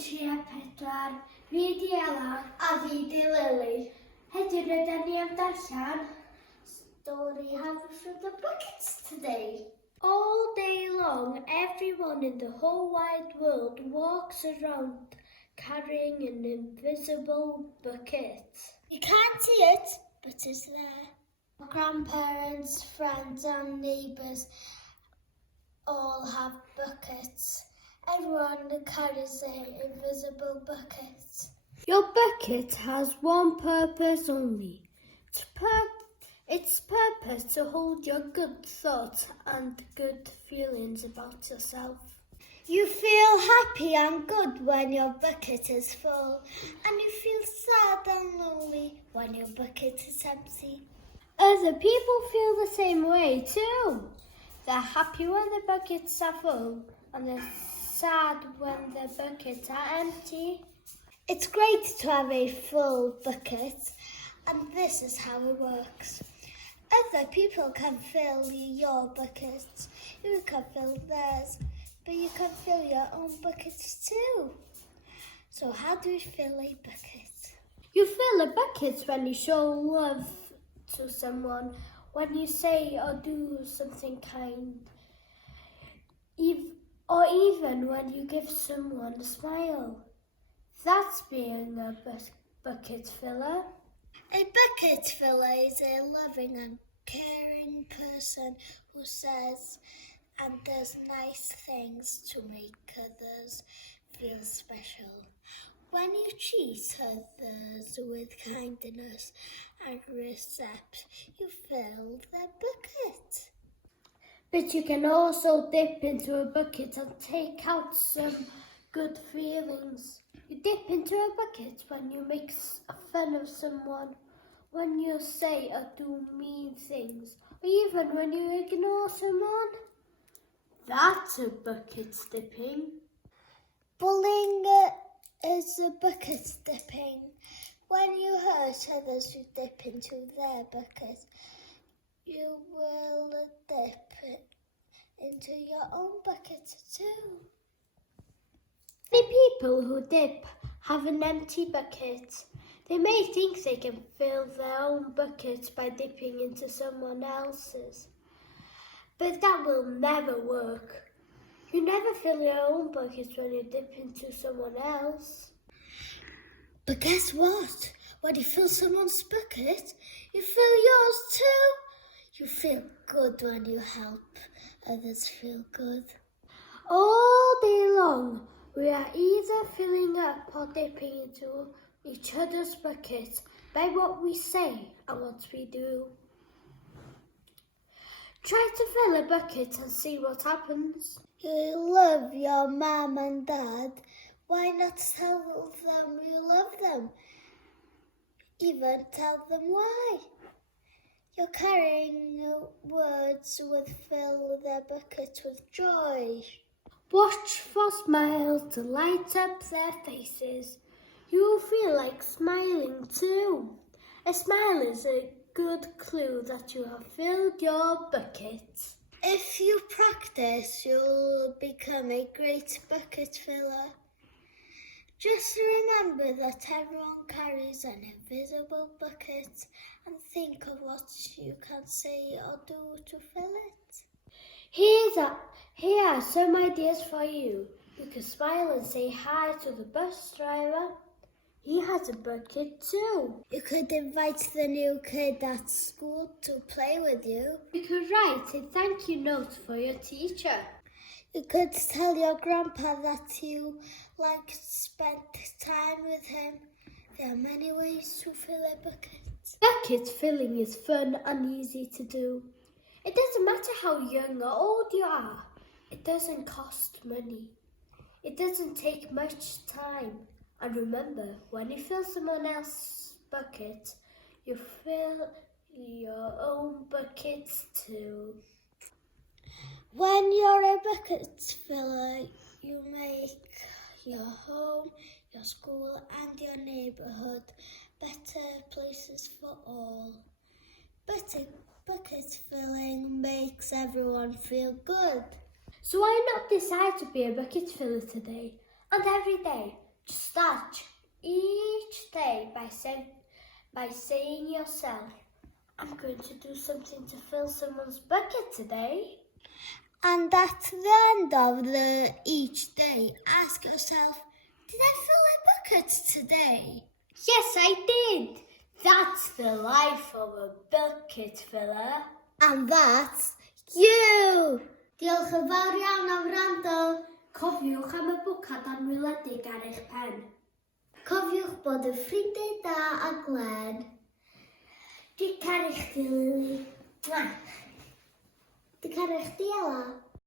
tri a pedwar, fi di Ela a fi di Lily. Heddiw rydyn ni am darllen story House of the Buckets today. All day long, everyone in the whole wide world walks around carrying an invisible bucket. You can't see it, but it's there. Grandparents, friends and neighbours all have buckets. Everyone carries an invisible bucket. Your bucket has one purpose only. Its purpose to hold your good thoughts and good feelings about yourself. You feel happy and good when your bucket is full, and you feel sad and lonely when your bucket is empty. Other people feel the same way too. They're happy when their buckets are full, and they're sad when their buckets are empty. It's great to have a full bucket, and this is how it works. Other people can fill your bucket, you can fill theirs, but you can fill your own buckets too. So how do you fill a bucket? You fill a bucket when you show love to someone, when you say or do something kind, or even when you give someone a smile. That's being a bucket filler. A bucket filler is a loving and caring person who says and does nice things to make others feel special. When you treat others with kindness and respect, you fill their bucket. But you can also dip into a bucket and take out some good feelings. You dip into a bucket when you make fun of someone, when you say or do mean things, or even when you ignore someone. That's a bucket dipping. Bullying is a bucket dipping. When you hurt others, you dip into their bucket. You will dip into your own bucket too. Many people who dip have an empty bucket. They may think they can fill their own bucket by dipping into someone else's. But that will never work. You never fill your own bucket when you dip into someone else. But guess what? When you fill someone's bucket, you fill yours too. You feel good when you help others feel good. All day long, we are either filling up or dipping into each other's bucket by what we say and what we do. Try to fill a bucket and see what happens. You love your mum and dad. Why not tell them you love them? Even tell them why. You're carrying words with fill their bucket with joy. Watch for smiles to light up their faces. You will feel like smiling too. A smile is a good clue that you have filled your bucket. If you practice, you'll become a great bucket filler. Just remember that everyone carries an invisible bucket and think of what you can say or do to fill it. Here are some ideas for you. You can smile and say hi to the bus driver. He has a bucket too. You could invite the new kid at school to play with you. You could write a thank you note for your teacher. You could tell your grandpa that you like to spend time with him. There are many ways to fill a bucket. Bucket filling is fun and easy to do. It doesn't matter how young or old you are. It doesn't cost money. It doesn't take much time. And remember, when you fill someone else's bucket, you fill your own bucket too. When you're a bucket filler, you make your home, your school and your neighbourhood better places for all. Bucket filling makes everyone feel good. So why not decide to be a bucket filler today and every day? Just start each day by saying yourself, I'm going to do something to fill someone's bucket today. And at the end of each day, ask yourself, did I fill a bucket today? Yes, I did. That's the life of a bucket filler. And that's you! Diolch yn fawr iawn am wrando. Cofiwch am y bwcad anwyledig ar eich pen. Cofiwch bod y ffrindiau da a Glen. Di caru chdi, Lily. Di caru chdi, Ela.